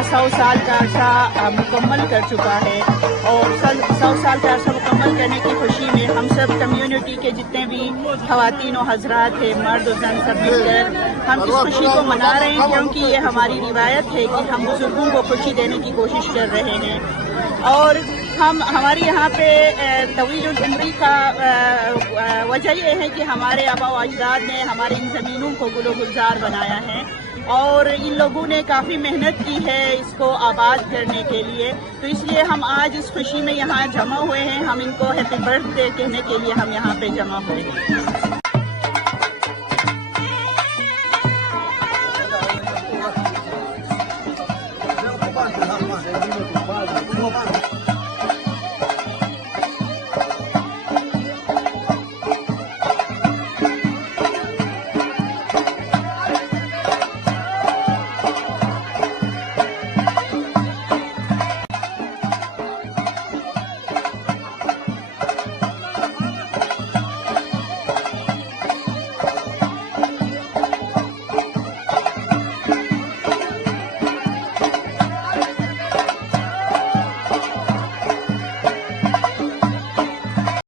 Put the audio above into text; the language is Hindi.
यहाँ 100 साल का अरसा मुकम्मल कर चुका है और 100 साल का अरसा मुकम्मल करने की खुशी में हम सब कम्युनिटी के जितने भी ख़वातीन और हजरात हैं, मर्द और जन सब मिलकर हम इस खुशी को मना रहे हैं, क्योंकि ये हमारी रिवायत है कि हम बुजुर्गों को खुशी देने की कोशिश कर रहे हैं। और हमारे यहाँ पे तवील उम्री का वजह यह है कि हमारे आबा व अजदाद ने हमारे इन ज़मीनों को गुलो गुलजार बनाया है और इन लोगों ने काफ़ी मेहनत की है इसको आबाद करने के लिए। तो इसलिए हम आज इस खुशी में यहाँ जमा हुए हैं, हम इनको हैप्पी बर्थडे कहने के लिए हम यहाँ पे जमा हुए हैं।